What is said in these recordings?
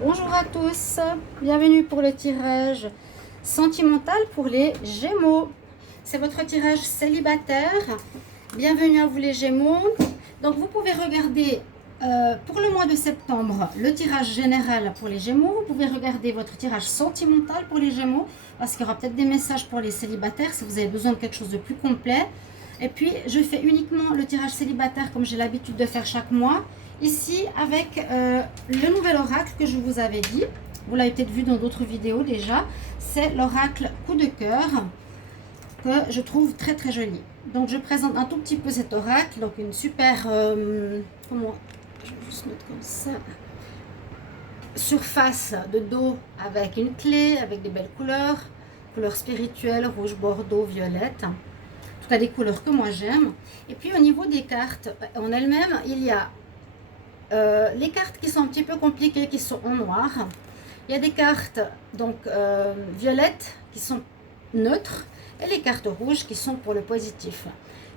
Bonjour à tous, bienvenue pour le tirage sentimental pour les Gémeaux. C'est votre tirage célibataire. Bienvenue à vous les Gémeaux. Donc vous pouvez regarder pour le mois de septembre le tirage général pour les Gémeaux. Vous pouvez regarder votre tirage sentimental pour les Gémeaux parce qu'il y aura peut-être des messages pour les célibataires si vous avez besoin de quelque chose de plus complet. Et puis je fais uniquement le tirage célibataire comme j'ai l'habitude de faire chaque mois. Ici, avec le nouvel oracle que je vous avais dit, vous l'avez peut-être vu dans d'autres vidéos déjà, c'est l'oracle coup de cœur que je trouve très très joli. Donc je présente un tout petit peu cet oracle, donc une super, comment, je vais juste mettre comme ça, surface de dos avec une clé, avec des belles couleurs spirituelles, rouge, bordeaux, violette. En tout cas des couleurs que moi j'aime. Et puis au niveau des cartes en elles-mêmes, il y a les cartes qui sont un petit peu compliquées, qui sont en noir. Il y a des cartes donc violettes qui sont neutres et les cartes rouges qui sont pour le positif.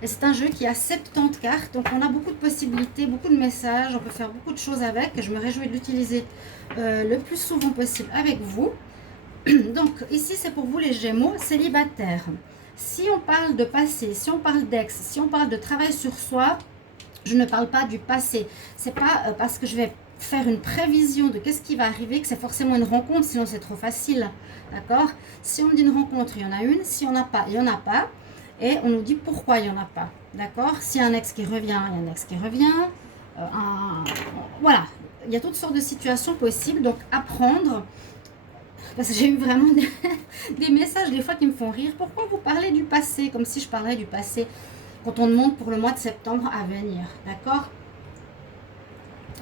Et c'est un jeu qui a 70 cartes, donc on a beaucoup de possibilités, beaucoup de messages, on peut faire beaucoup de choses avec. Je me réjouis de l'utiliser le plus souvent possible avec vous. Donc ici c'est pour vous les Gémeaux célibataires. Si on parle de passé, si on parle d'ex, si on parle de travail sur soi, je ne parle pas du passé. C'est pas parce que je vais faire une prévision de qu'est-ce qui va arriver que c'est forcément une rencontre, sinon c'est trop facile. D'accord? Si on me dit une rencontre, il y en a une. Si on n'a pas, il n'y en a pas. Et on nous dit pourquoi il n'y en a pas. D'accord? S'il y a un ex qui revient, il y a un ex qui revient. Voilà. Il y a toutes sortes de situations possibles. Donc apprendre. Parce que j'ai eu vraiment des messages des fois qui me font rire. Pourquoi vous parlez du passé? Comme si je parlais du passé. Quand on demande pour le mois de septembre à venir, d'accord?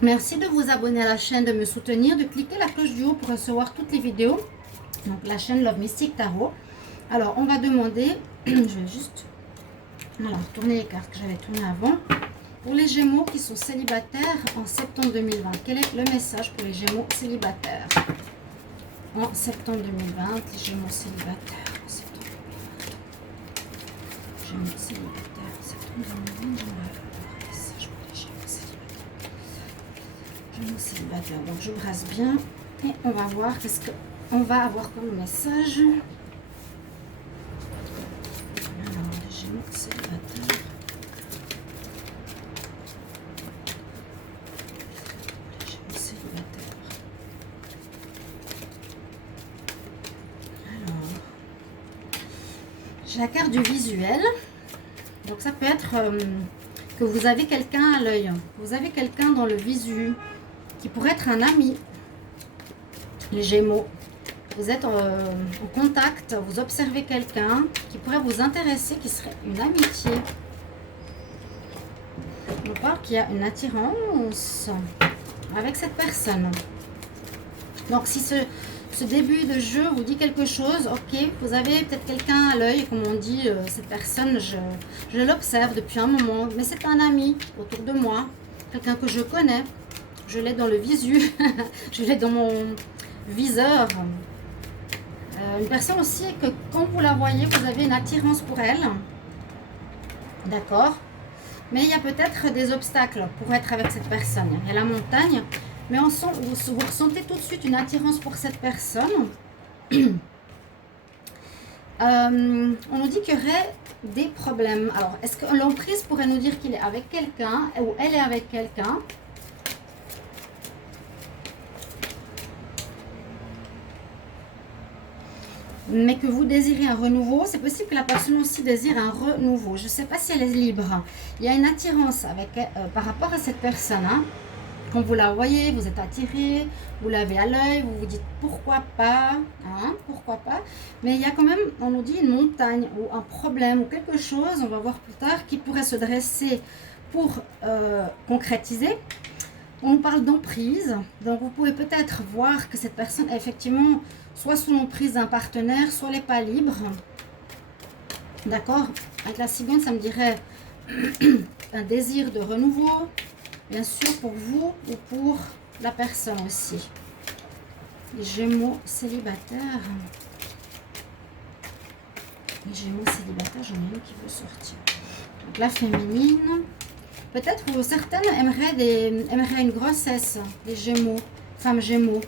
Merci de vous abonner à la chaîne, de me soutenir, de cliquer la cloche du haut pour recevoir toutes les vidéos. Donc la chaîne Love Mystic Tarot. Alors on va demander, je vais juste tourner les cartes que j'avais tournées avant. Pour les Gémeaux qui sont célibataires en septembre 2020, quel est le message pour les Gémeaux célibataires en septembre 2020, les Gémeaux célibataires en septembre 2020. Gémeaux célibataires. Célibataire. Donc je brasse bien et on va voir qu'est-ce qu'on va avoir comme message. Alors les Gémeaux célibataires. Les Gémeaux célibataires. Alors j'ai la carte du visuel. Donc ça peut être que vous avez quelqu'un à l'œil. Vous avez quelqu'un dans le visu qui pourrait être un ami. Les Gémeaux. Vous êtes en contact, vous observez quelqu'un qui pourrait vous intéresser, qui serait une amitié. On voit qu'il y a une attirance avec cette personne. Donc si ce début de jeu vous dit quelque chose, ok, vous avez peut-être quelqu'un à l'œil, comme on dit, cette personne, je l'observe depuis un moment, mais c'est un ami autour de moi, quelqu'un que je connais, je l'ai dans le visu, je l'ai dans mon viseur. Une personne aussi que quand vous la voyez, vous avez une attirance pour elle, d'accord, mais il y a peut-être des obstacles pour être avec cette personne. Il y a la montagne. Mais on sent, vous ressentez tout de suite une attirance pour cette personne. On nous dit qu'il y aurait des problèmes. Alors, est-ce que l'emprise pourrait nous dire qu'il est avec quelqu'un ou elle est avec quelqu'un? Mais que vous désirez un renouveau, c'est possible que la personne aussi désire un renouveau. Je ne sais pas si elle est libre. Il y a une attirance avec, par rapport à cette personne, hein. Quand vous la voyez, vous êtes attiré, vous l'avez à l'œil, vous vous dites pourquoi pas, hein, pourquoi pas. Mais il y a quand même, on nous dit une montagne ou un problème ou quelque chose, on va voir plus tard, qui pourrait se dresser pour concrétiser. On parle d'emprise, donc vous pouvez peut-être voir que cette personne est effectivement soit sous l'emprise d'un partenaire, soit elle n'est pas libre. D'accord? Avec la cigogne, ça me dirait un désir de renouveau. Bien sûr pour vous ou pour la personne aussi. Les Gémeaux célibataires. Les Gémeaux célibataires, j'en ai une qui veut sortir. Donc la féminine. Peut-être que certaines aimeraient une grossesse, les Gémeaux femme Gémeaux,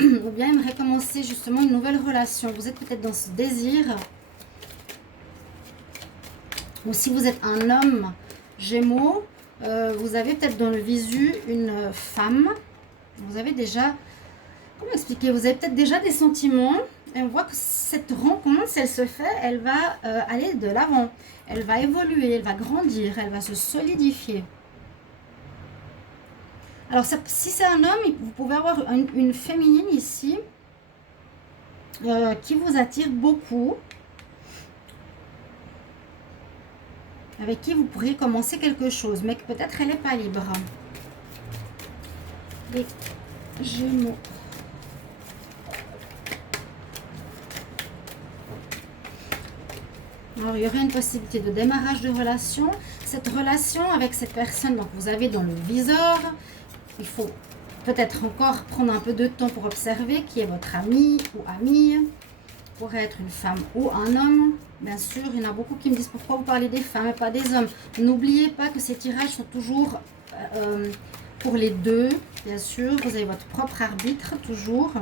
ou bien aimerait commencer justement une nouvelle relation. Vous êtes peut-être dans ce désir. Ou si vous êtes un homme Gémeaux, vous avez peut-être dans le visu une femme. Vous avez déjà, comment expliquer, vous avez peut-être déjà des sentiments. Et on voit que cette rencontre, si elle se fait, elle va aller de l'avant. Elle va évoluer, elle va grandir, elle va se solidifier. Alors, si c'est un homme, vous pouvez avoir une féminine ici qui vous attire beaucoup. Avec qui vous pourriez commencer quelque chose, mais que peut-être elle n'est pas libre. Les Gémeaux. Alors, il y aurait une possibilité de démarrage de relation. Cette relation avec cette personne, donc vous avez dans le viseur, il faut peut-être encore prendre un peu de temps pour observer qui est votre ami ou amie. Pourrait être une femme ou un homme. Bien sûr, il y en a beaucoup qui me disent pourquoi vous parlez des femmes et pas des hommes. N'oubliez pas que ces tirages sont toujours pour les deux. Bien sûr, vous avez votre propre arbitre toujours.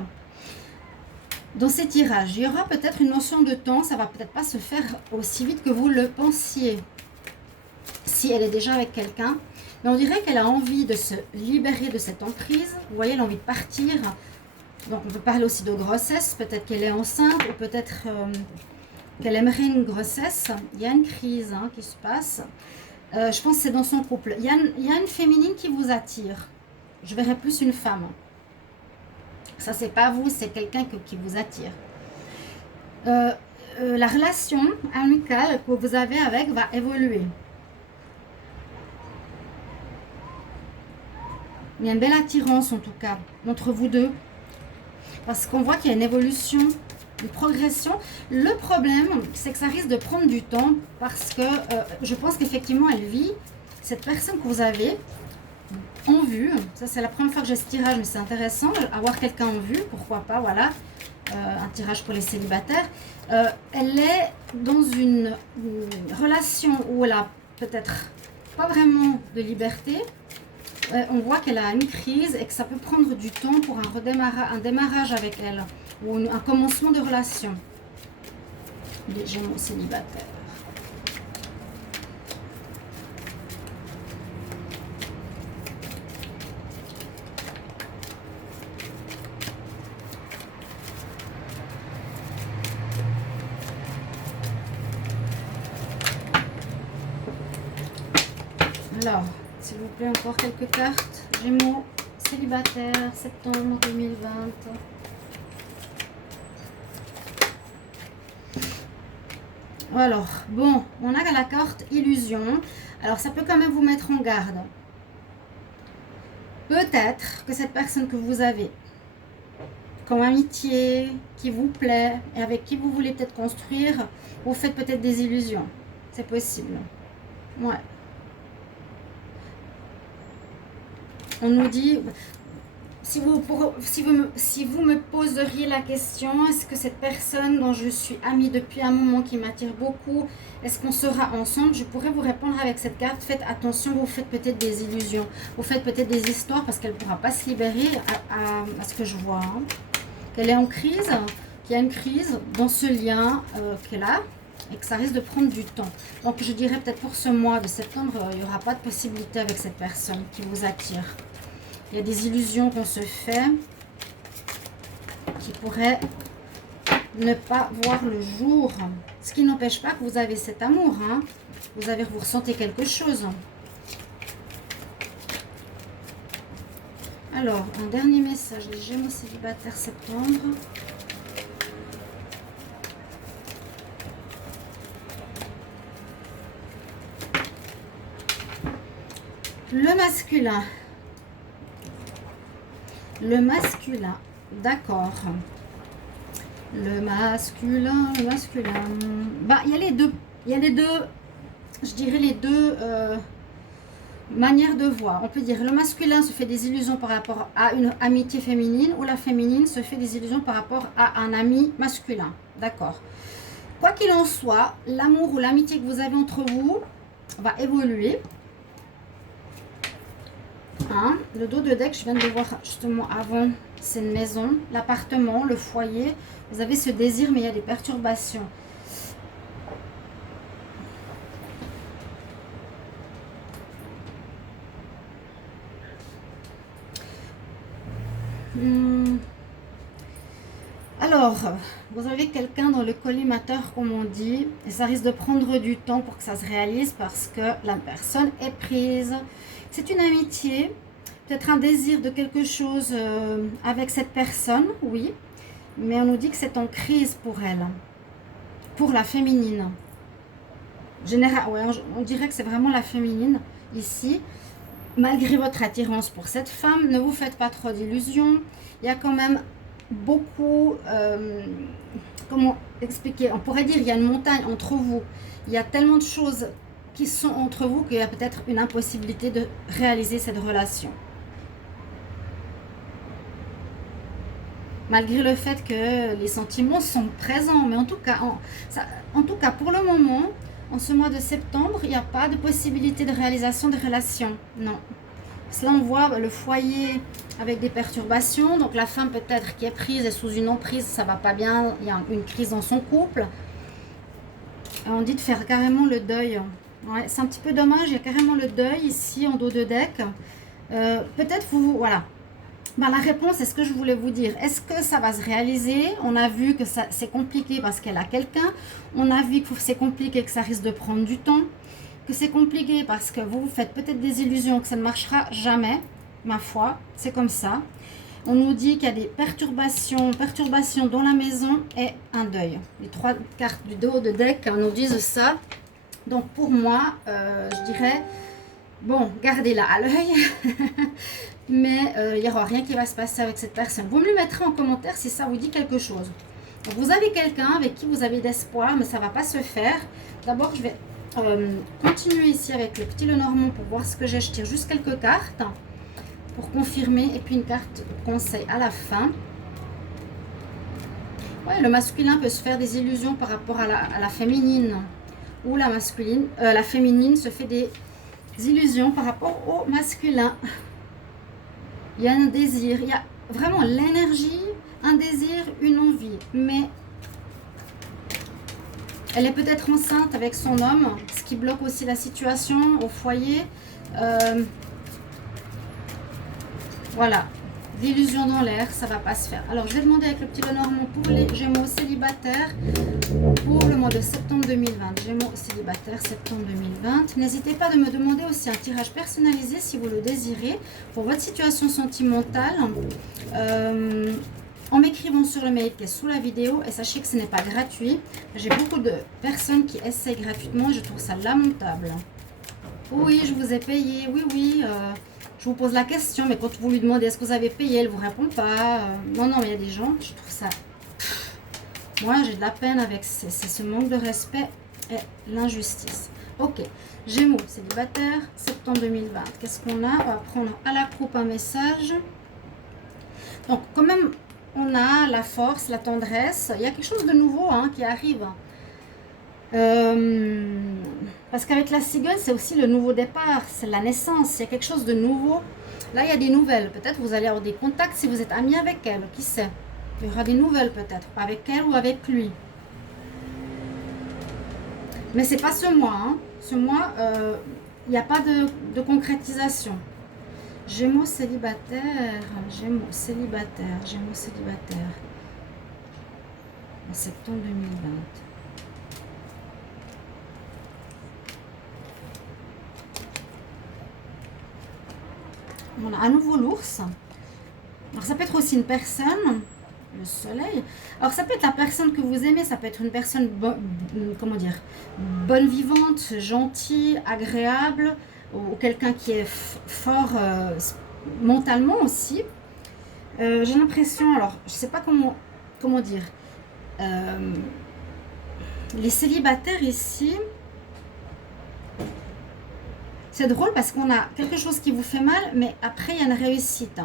Dans ces tirages, il y aura peut-être une notion de temps. Ça va peut-être pas se faire aussi vite que vous le pensiez. Si elle est déjà avec quelqu'un. Mais on dirait qu'elle a envie de se libérer de cette emprise. Vous voyez, elle a envie de partir. Donc, on peut parler aussi de grossesse. Peut-être qu'elle est enceinte ou peut-être qu'elle aimerait une grossesse. Il y a une crise qui se passe. Je pense que c'est dans son couple. Il y a une féminine qui vous attire. Je verrais plus une femme. Ça, c'est pas vous, c'est quelqu'un qui vous attire. La relation amicale que vous avez avec va évoluer. Il y a une belle attirance en tout cas entre vous deux. Parce qu'on voit qu'il y a une évolution, une progression. Le problème, c'est que ça risque de prendre du temps parce que je pense qu'effectivement, elle vit, cette personne que vous avez en vue. Ça, c'est la première fois que j'ai ce tirage, mais c'est intéressant. Avoir quelqu'un en vue, pourquoi pas, voilà. Un tirage pour les célibataires. Elle est dans une relation où elle a peut-être pas vraiment de liberté. On voit qu'elle a une crise et que ça peut prendre du temps pour un démarrage avec elle ou un commencement de relation. Les Gémeaux célibataires. Alors, s'il vous plaît, encore quelques cartes. Gémeaux, célibataire, septembre 2020. Alors, bon, on a la carte illusion. Alors, ça peut quand même vous mettre en garde. Peut-être que cette personne que vous avez comme amitié, qui vous plaît et avec qui vous voulez peut-être construire, vous faites peut-être des illusions. C'est possible. Ouais. On nous dit, si vous me poseriez la question, est-ce que cette personne dont je suis amie depuis un moment, qui m'attire beaucoup, est-ce qu'on sera ensemble? Je pourrais vous répondre avec cette carte. Faites attention, vous faites peut-être des illusions. Vous faites peut-être des histoires parce qu'elle ne pourra pas se libérer à ce que je vois. Qu'elle est en crise, qu'il y a une crise dans ce lien qu'elle a. Et que ça risque de prendre du temps. Donc je dirais peut-être pour ce mois de septembre, il n'y aura pas de possibilité avec cette personne qui vous attire. Il y a des illusions qu'on se fait qui pourraient ne pas voir le jour. Ce qui n'empêche pas que vous avez cet amour. Vous ressentez quelque chose. Alors, un dernier message. Les Gémeaux célibataires septembre. Le masculin. Le masculin. D'accord. Le masculin. Bah, il y a les deux. Il y a les deux. Je dirais les deux manières de voir. On peut dire le masculin se fait des illusions par rapport à une amitié féminine ou la féminine se fait des illusions par rapport à un ami masculin. D'accord. Quoi qu'il en soit, l'amour ou l'amitié que vous avez entre vous va évoluer. 1. Le dos de deck, je viens de le voir justement avant, c'est une maison, l'appartement, le foyer. Vous avez ce désir, mais il y a des perturbations. Alors, vous avez quelqu'un dans le collimateur, comme on dit, et ça risque de prendre du temps pour que ça se réalise parce que la personne est prise. C'est une amitié, peut-être un désir de quelque chose avec cette personne, oui, mais on nous dit que c'est en crise pour elle, pour la féminine. Ouais, on dirait que c'est vraiment la féminine ici. Malgré votre attirance pour cette femme, ne vous faites pas trop d'illusions. Il y a quand même beaucoup, comment expliquer, on pourrait dire il y a une montagne entre vous. Il y a tellement de choses qui sont entre vous qu'il y a peut-être une impossibilité de réaliser cette relation. Malgré le fait que les sentiments sont présents, mais en tout cas, pour le moment, en ce mois de septembre, il n'y a pas de possibilité de réalisation de relation. Non. Parce que là, on voit le foyer avec des perturbations. Donc, la femme peut-être qui est prise et sous une emprise, ça va pas bien. Il y a une crise dans son couple. Et on dit de faire carrément le deuil. Ouais, c'est un petit peu dommage. Il y a carrément le deuil ici en dos de deck. Peut-être vous... Voilà. Ben, la réponse, c'est ce que je voulais vous dire. Est-ce que ça va se réaliser? On a vu que c'est compliqué parce qu'elle a quelqu'un. On a vu que c'est compliqué, que ça risque de prendre du temps. Que c'est compliqué parce que vous faites peut-être des illusions, que ça ne marchera jamais. Ma foi, c'est comme ça. On nous dit qu'il y a des perturbations dans la maison et un deuil. Les 3 cartes du dos de deck nous disent ça. Donc pour moi, je dirais, bon, gardez-la à l'œil. Mais il n'y aura rien qui va se passer avec cette personne. Vous me le mettrez en commentaire si ça vous dit quelque chose. Donc, vous avez quelqu'un avec qui vous avez d'espoir, mais ça ne va pas se faire. D'abord, je vais continuer ici avec le petit Lenormand pour voir ce que j'ai. Je tire juste quelques cartes pour confirmer. Et puis une carte conseil à la fin. Ouais, le masculin peut se faire des illusions par rapport à la féminine. Ou la féminine se fait des illusions par rapport au masculin. Il y a un désir, il y a vraiment l'énergie, un désir, une envie. Mais elle est peut-être enceinte avec son homme, ce qui bloque aussi la situation au foyer. Voilà, l'illusion dans l'air, ça ne va pas se faire. Alors, je vais demander avec le petit Lenormand pour les Gémeaux célibataires pour le mois de septembre 2020. Gémeaux célibataires, septembre 2020. N'hésitez pas de me demander aussi un tirage personnalisé si vous le désirez pour votre situation sentimentale en m'écrivant sur le mail qui est sous la vidéo. Et sachez que ce n'est pas gratuit. J'ai beaucoup de personnes qui essayent gratuitement et je trouve ça lamentable. Oui, je vous ai payé. Oui, oui. Je vous pose la question, mais quand vous lui demandez est-ce que vous avez payé, elle ne vous répond pas. Non, mais il y a des gens, je trouve ça... Moi, j'ai de la peine avec ce manque de respect et l'injustice. Ok, Gémeaux, célibataire, septembre 2020. Qu'est-ce qu'on a? On va prendre à la coupe un message. Donc, quand même, on a la force, la tendresse. Il y a quelque chose de nouveau qui arrive. Parce qu'avec la cigogne, c'est aussi le nouveau départ, c'est la naissance, il y a quelque chose de nouveau. Là, il y a des nouvelles. Peut-être vous allez avoir des contacts si vous êtes amis avec elle, qui sait. Il y aura des nouvelles peut-être, avec elle ou avec lui. Mais c'est pas ce mois. Ce mois, il n'y a pas de concrétisation. Gémeaux célibataire, Gémeaux célibataire, Gémeaux célibataire. En septembre 2020. Voilà, à nouveau l'ours. Alors ça peut être aussi une personne, le soleil. Alors ça peut être la personne que vous aimez, ça peut être une personne, comment dire, bonne vivante, gentille, agréable, ou quelqu'un qui est fort mentalement aussi. J'ai l'impression, alors je sais pas comment dire, les célibataires ici... C'est drôle parce qu'on a quelque chose qui vous fait mal, mais après, il y a une réussite.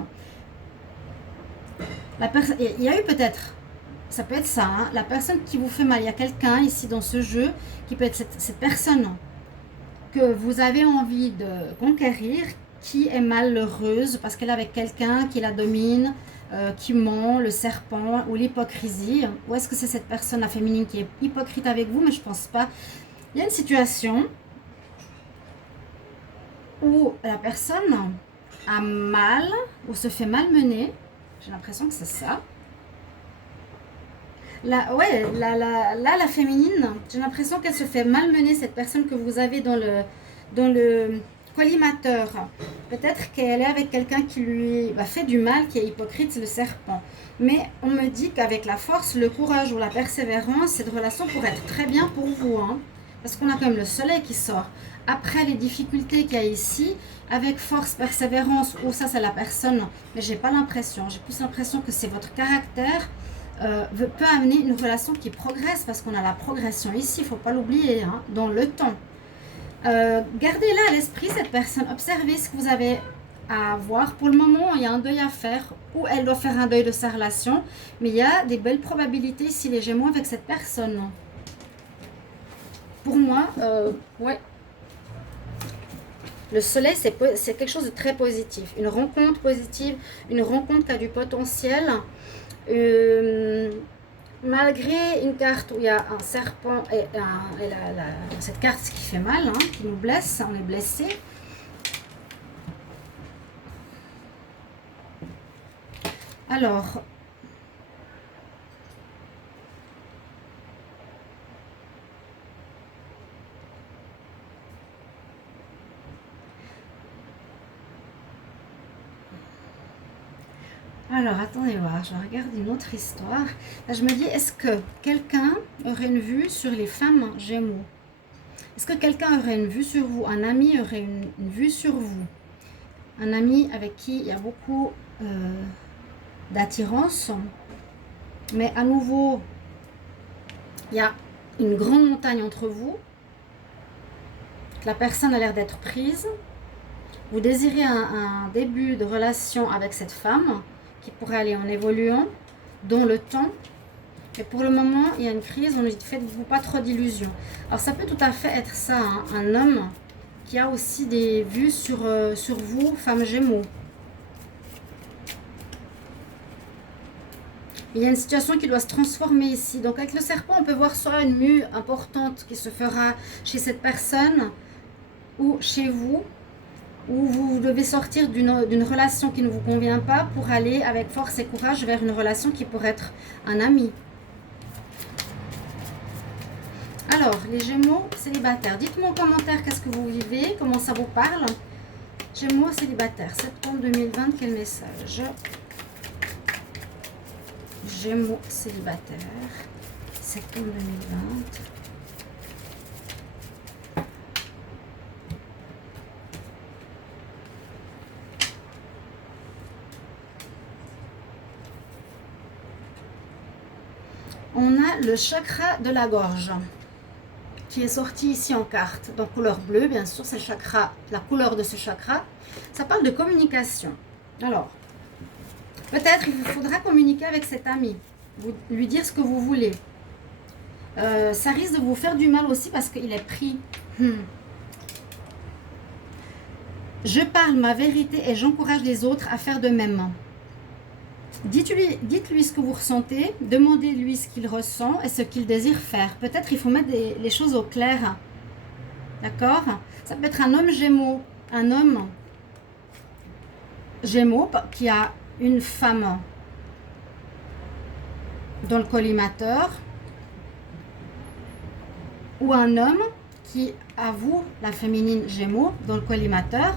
Il y a eu peut-être, ça peut être ça, la personne qui vous fait mal. Il y a quelqu'un ici dans ce jeu qui peut être cette personne que vous avez envie de conquérir, qui est malheureuse parce qu'elle est avec quelqu'un qui la domine, qui ment, le serpent ou l'hypocrisie. Ou est-ce que c'est cette personne, la féminine, qui est hypocrite avec vous? Mais je pense pas. Il y a une situation où la personne a mal ou se fait malmener. J'ai l'impression que c'est ça. Là, la féminine, j'ai l'impression qu'elle se fait malmener, cette personne que vous avez dans le collimateur. Peut-être qu'elle est avec quelqu'un qui lui fait du mal, qui est hypocrite, c'est le serpent. Mais on me dit qu'avec la force, le courage ou la persévérance, cette relation pourrait être très bien pour vous. Hein, parce qu'on a quand même le soleil qui sort. Après les difficultés qu'il y a ici, avec force, persévérance, ou ça c'est la personne, mais j'ai pas l'impression. J'ai plus l'impression que c'est votre caractère. Peut amener une relation qui progresse parce qu'on a la progression ici, il ne faut pas l'oublier, hein, dans le temps. Gardez-la à l'esprit, cette personne, observez ce que vous avez à voir. Pour le moment, il y a un deuil à faire ou elle doit faire un deuil de sa relation, mais il y a des belles probabilités ici, les Gémeaux, avec cette personne. Pour moi, ouais. Le soleil, c'est quelque chose de très positif. Une rencontre positive, une rencontre qui a du potentiel. Malgré une carte où il y a un serpent et cette carte qui fait mal, hein, qui nous blesse, on est blessé. Alors, attendez voir, je regarde une autre histoire. Là, je me dis, est-ce que quelqu'un aurait une vue sur les femmes Gémeaux? Est-ce que quelqu'un aurait une vue sur vous? Un ami aurait une vue sur vous? Un ami avec qui il y a beaucoup d'attirance, mais à nouveau, il y a une grande montagne entre vous. La personne a l'air d'être prise. Vous désirez un début de relation avec cette femme qui pourrait aller en évoluant dans le temps. Et pour le moment, il y a une crise, on nous dit faites-vous pas trop d'illusions. Alors ça peut tout à fait être ça, hein, un homme qui a aussi des vues sur vous, femme Gémeaux. Il y a une situation qui doit se transformer ici. Donc avec le serpent, on peut voir soit une mue importante qui se fera chez cette personne ou chez vous, où vous devez sortir d'une relation qui ne vous convient pas pour aller avec force et courage vers une relation qui pourrait être un ami. Alors, les Gémeaux célibataires, dites-moi en commentaire qu'est-ce que vous vivez, comment ça vous parle. Gémeaux célibataires, septembre 2020, quel message? Gémeaux célibataires, septembre 2020. On a le chakra de la gorge qui est sorti ici en carte, donc couleur bleue, bien sûr, c'est le chakra, la couleur de ce chakra. Ça parle de communication. Alors, peut-être il vous faudra communiquer avec cet ami, lui dire ce que vous voulez. Ça risque de vous faire du mal aussi parce qu'il est pris. Je parle ma vérité et j'encourage les autres à faire de même. Dites-lui ce que vous ressentez, demandez-lui ce qu'il ressent et ce qu'il désire faire. Peut-être il faut mettre les choses au clair. D'accord? Ça peut être un homme Gémeaux. Un homme Gémeaux qui a une femme dans le collimateur. Ou un homme qui avoue la féminine Gémeaux dans le collimateur.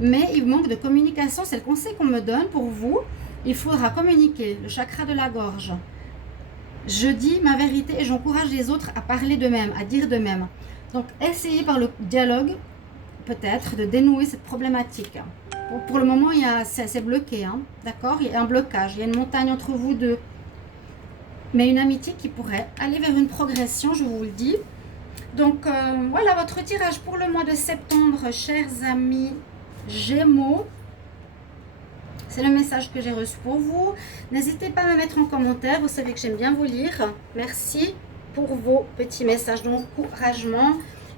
Mais il manque de communication. C'est le conseil qu'on me donne pour vous. Il faudra communiquer, le chakra de la gorge. Je dis ma vérité et j'encourage les autres à parler d'eux-mêmes, à dire d'eux-mêmes. Donc, essayez par le dialogue, peut-être, de dénouer cette problématique. Pour le moment, c'est bloqué, hein, d'accord? Il y a un blocage, il y a une montagne entre vous deux. Mais une amitié qui pourrait aller vers une progression, je vous le dis. Donc, voilà votre tirage pour le mois de septembre, chers amis Gémeaux. C'est le message que j'ai reçu pour vous. N'hésitez pas à me mettre en commentaire. Vous savez que j'aime bien vous lire. Merci pour vos petits messages d'encouragement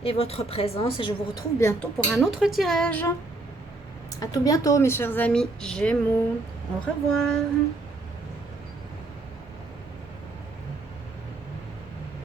et votre présence. Et je vous retrouve bientôt pour un autre tirage. À tout bientôt, mes chers amis Gémeaux. Au revoir.